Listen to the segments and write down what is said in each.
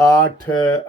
8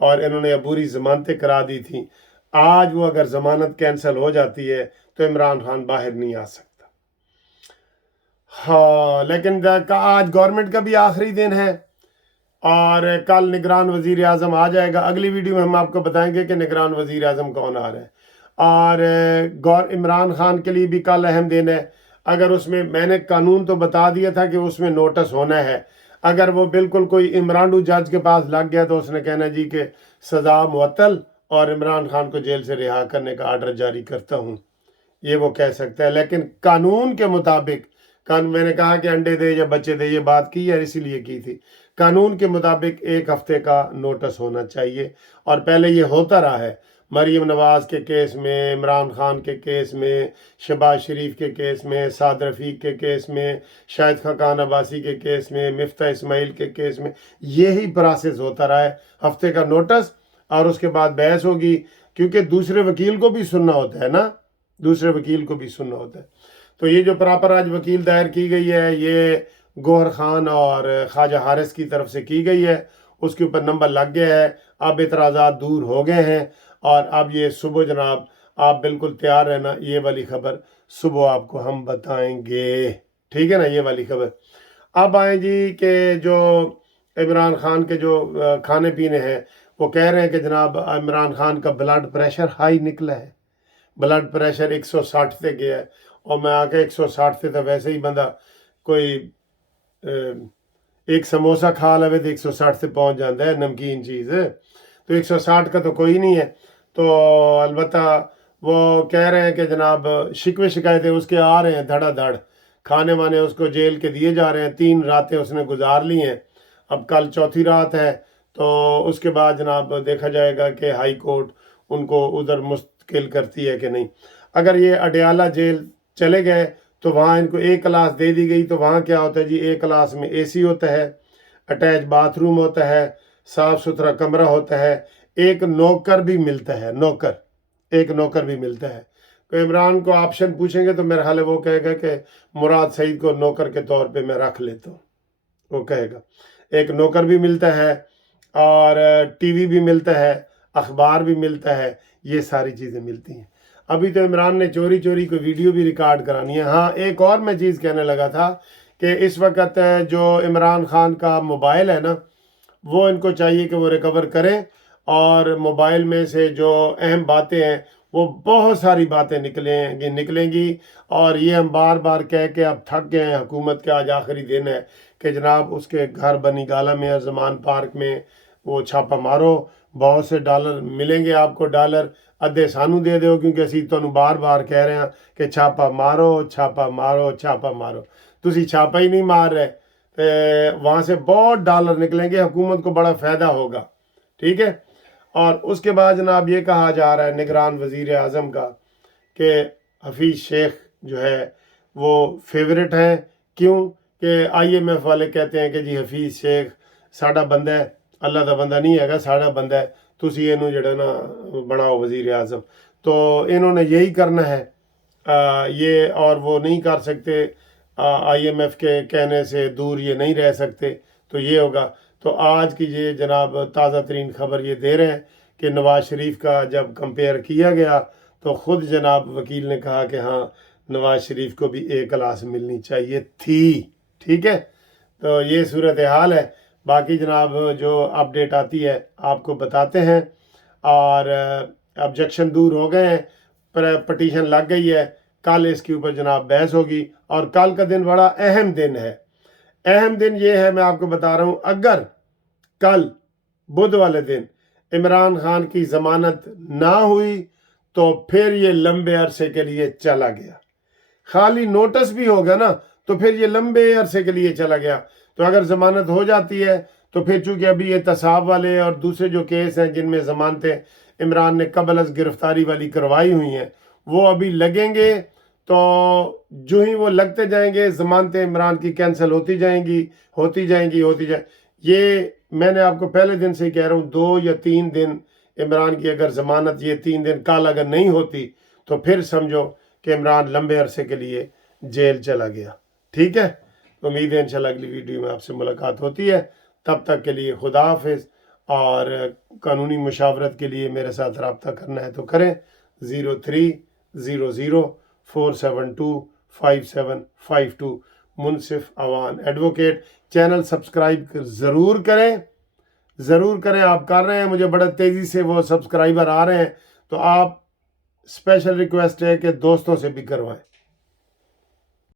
اور انہوں نے عبوری ضمانتیں کرا دی تھیں. آج وہ اگر ضمانت کینسل ہو جاتی ہے تو عمران خان باہر نہیں آ سکتا. ہاں لیکن آج گورنمنٹ کا بھی آخری دن ہے اور کل نگران وزیر اعظم آ جائے گا. اگلی ویڈیو میں ہم آپ کو بتائیں گے کہ نگران وزیر اعظم کون آ رہا ہے. اور عمران خان کے لیے بھی کل اہم دن ہے. اگر اس میں نے قانون تو بتا دیا تھا کہ اس میں نوٹس ہونا ہے. اگر وہ بالکل کوئی عمرانڈو جج کے پاس لگ گیا تو اس نے کہنا جی کہ سزا معطل اور عمران خان کو جیل سے رہا کرنے کا آرڈر جاری کرتا ہوں، یہ وہ کہہ سکتا ہے. لیکن قانون کے مطابق میں نے کہا کہ انڈے دے یا بچے دے، یہ بات کی ہے اسی لیے کی تھی. قانون کے مطابق 1 ہفتے کا نوٹس ہونا چاہیے اور پہلے یہ ہوتا رہا ہے. مریم نواز کے کیس میں، عمران خان کے کیس میں، شہباز شریف کے کیس میں، سعد رفیق کے کیس میں، شاہد خاقان عباسی کے کیس میں، مفتاح اسماعیل کے کیس میں یہی پروسیس ہوتا رہا ہے. ہفتے کا نوٹس اور اس کے بعد بحث ہوگی، کیونکہ دوسرے وکیل کو بھی سننا ہوتا ہے نا، دوسرے وکیل کو بھی سننا ہوتا ہے. تو یہ جو پراپر آج وکیل دائر کی گئی ہے یہ گوہر خان اور خواجہ حارث کی طرف سے کی گئی ہے. اس کے اوپر نمبر لگ گیا ہے. اب اعتراضات دور ہو گئے ہیں اور اب یہ صبح جناب آپ بالکل تیار رہنا، یہ والی خبر صبح آپ کو ہم بتائیں گے، ٹھیک ہے نا. یہ والی خبر اب آئیں جی کہ جو عمران خان کے جو کھانے پینے ہیں وہ کہہ رہے ہیں کہ جناب عمران خان کا بلڈ پریشر ہائی نکلا ہے. بلڈ پریشر 160 سے گیا ہے اور میں آ کے 160 سے تو ویسے ہی بندہ کوئی ایک سموسہ کھا لے تو 160 سے پہنچ جاتا ہے، نمکین چیز ہے. تو 160 کا تو کوئی نہیں ہے. تو البتہ وہ کہہ رہے ہیں کہ جناب شکوے شکایتیں اس کے آ رہے ہیں دھڑا دھڑ. کھانے وانے اس کو جیل کے دیے جا رہے ہیں. 3 راتیں اس نے گزار لی ہیں، اب کل 4تھی رات ہے. تو اس کے بعد جناب دیکھا جائے گا کہ ہائی کورٹ ان کو ادھر مستقل کرتی ہے کہ نہیں. اگر یہ اڈیالہ جیل چلے گئے تو وہاں ان کو ایک کلاس دے دی گئی. تو وہاں کیا ہوتا ہے جی، ایک کلاس میں اے سی ہوتا ہے، اٹیچ باتھ روم ہوتا ہے، صاف ستھرا کمرہ ہوتا ہے، ایک نوکر بھی ملتا ہے، ایک نوکر بھی ملتا ہے. تو عمران کو آپشن پوچھیں گے تو میرا خیال ہے وہ کہے گا کہ مراد سعید کو نوکر کے طور پہ میں رکھ لیتا ہوں، وہ کہے گا. ایک نوکر بھی ملتا ہے اور ٹی وی بھی ملتا ہے، اخبار بھی ملتا ہے، یہ ساری چیزیں ملتی ہیں. ابھی تو عمران نے چوری کوئی ویڈیو بھی ریکارڈ کرانی ہے. ہاں ایک اور میں چیز کہنے لگا تھا کہ اس وقت جو عمران خان کا موبائل ہے نا، وہ ان کو چاہیے کہ وہ ریکور کریں اور موبائل میں سے جو اہم باتیں ہیں وہ بہت ساری باتیں نکلیں گی. اور یہ ہم بار بار کہہ کے اب تھک گئے ہیں حکومت کے، آج آخری دن ہے کہ جناب اس کے گھر بنی گالہ میں اور زمان پارک میں وہ چھاپہ مارو. بہت سے ڈالر ملیں گے آپ کو. ڈالر ادھے سانو دے دو کیونکہ اسی تمہیں بار بار کہہ رہے ہیں کہ چھاپہ مارو چھاپہ مارو چھاپہ مارو. تسی چھاپہ ہی نہیں مار رہے. وہاں سے بہت ڈالر نکلیں گے، حکومت کو بڑا فائدہ ہوگا، ٹھیک ہے. اور اس کے بعد جناب یہ کہا جا رہا ہے نگران وزیر اعظم کا کہ حفیظ شیخ جو ہے وہ فیورٹ ہیں. کیوں کہ IMF والے کہتے ہیں کہ جی حفیظ شیخ ساڑا بندہ ہے، اللہ دا بندہ نہیں ہے گا، ساڑا بندہ ہے، تسی انہوں جڑا نا بناؤ وزیر اعظم. تو انہوں نے یہی کرنا ہے یہ، اور وہ نہیں کر سکتے. IMF کے کہنے سے دور یہ نہیں رہ سکتے. تو یہ ہوگا. تو آج کی یہ جناب تازہ ترین خبر یہ دے رہے ہیں کہ نواز شریف کا جب کمپیئر کیا گیا تو خود جناب وکیل نے کہا کہ ہاں نواز شریف کو بھی A کلاس ملنی چاہیے تھی، ٹھیک ہے. تو یہ صورتحال ہے. باقی جناب جو اپڈیٹ آتی ہے آپ کو بتاتے ہیں. اور آبجیکشن دور ہو گئے ہیں، پٹیشن لگ گئی ہے. کل اس کے اوپر جناب بحث ہوگی اور کل کا دن بڑا اہم دن ہے. اہم دن یہ ہے، میں آپ کو بتا رہا ہوں، اگر کل بدھ والے دن عمران خان کی ضمانت نہ ہوئی تو پھر یہ لمبے عرصے کے لیے چلا گیا. خالی نوٹس بھی ہوگا نا تو پھر یہ لمبے عرصے کے لیے چلا گیا. تو اگر ضمانت ہو جاتی ہے تو پھر چونکہ ابھی احتساب والے اور دوسرے جو کیس ہیں جن میں ضمانتیں عمران نے قبل از گرفتاری والی کروائی ہوئی ہیں وہ ابھی لگیں گے. تو جو ہی وہ لگتے جائیں گے ضمانتیں عمران کی کینسل ہوتی جائیں گی. یہ میں نے آپ کو پہلے دن سے ہی کہہ رہا ہوں، 2 یا 3 دن عمران کی اگر ضمانت یہ 3 دن کل اگر نہیں ہوتی تو پھر سمجھو کہ عمران لمبے عرصے کے لیے جیل چلا گیا، ٹھیک ہے. امید ہے انشاءاللہ اگلی ویڈیو میں آپ سے ملاقات ہوتی ہے. تب تک کے لیے خدا حافظ اور قانونی مشاورت کے لیے میرے ساتھ رابطہ کرنا ہے تو کریں 0300472572 منصف اوان ایڈوکیٹ. چینل سبسکرائب ضرور کریں آپ کر رہے ہیں, مجھے بڑا تیزی سے وہ سبسکرائبر آ رہے ہیں, تو آپ اسپیشل ریکویسٹ ہے کہ دوستوں سے بھی کروائیں.